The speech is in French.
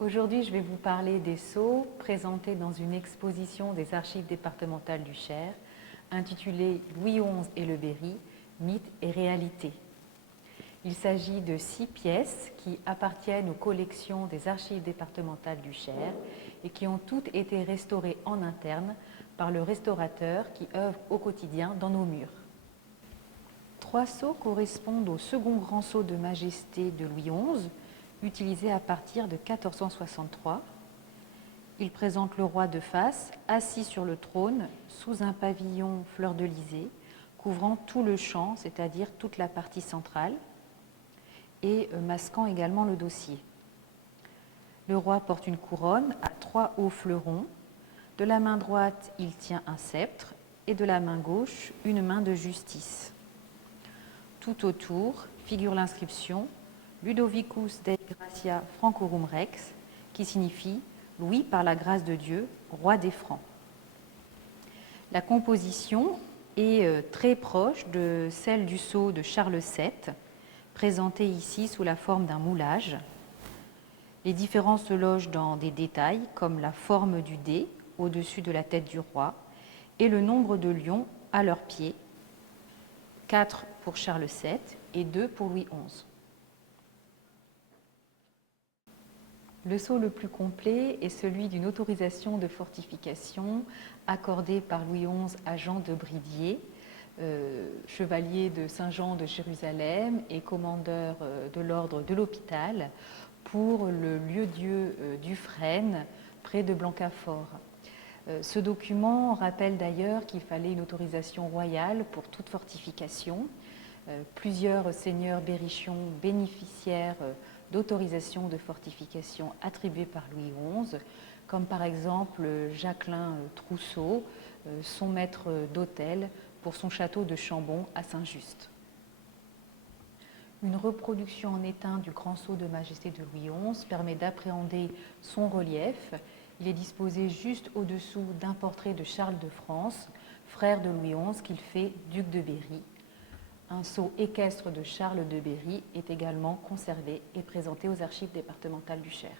Aujourd'hui, je vais vous parler des sceaux présentés dans une exposition des archives départementales du Cher, intitulée Louis XI et le Berry, mythe et réalité. Il s'agit de 6 pièces qui appartiennent aux collections des archives départementales du Cher et qui ont toutes été restaurées en interne par le restaurateur qui œuvre au quotidien dans nos murs. 3 sceaux correspondent au second grand sceau de majesté de Louis XI, utilisé à partir de 1463. Il présente le roi de face, assis sur le trône, sous un pavillon fleur-de-lysée, couvrant tout le champ, c'est-à-dire toute la partie centrale, et masquant également le dossier. Le roi porte une couronne à 3 hauts fleurons. De la main droite, il tient un sceptre, et de la main gauche, une main de justice. Tout autour figure l'inscription Ludovicus Dei Gratia Francorum Rex, qui signifie Louis par la grâce de Dieu, roi des Francs. La composition est très proche de celle du sceau de Charles VII, présenté ici sous la forme d'un moulage. Les différences se logent dans des détails comme la forme du dé au-dessus de la tête du roi et le nombre de lions à leurs pieds, 4 pour Charles VII et 2 pour Louis XI. Le sceau le plus complet est celui d'une autorisation de fortification accordée par Louis XI à Jean de Bridier, chevalier de Saint-Jean de Jérusalem et commandeur de l'ordre de l'Hôpital, pour le lieu-dieu d'Ufresne, près de Blancafort. Ce document rappelle d'ailleurs qu'il fallait une autorisation royale pour toute fortification. Plusieurs seigneurs berrichons bénéficièrent d'autorisations de fortification attribuées par Louis XI, comme par exemple Jacqueline Trousseau, son maître d'hôtel pour son château de Chambon à Saint-Just. Une reproduction en étain du grand sceau de majesté de Louis XI permet d'appréhender son relief. Il est disposé juste au-dessous d'un portrait de Charles de France, frère de Louis XI, qu'il fait duc de Berry. Un sceau équestre de Charles de Berry est également conservé et présenté aux archives départementales du Cher.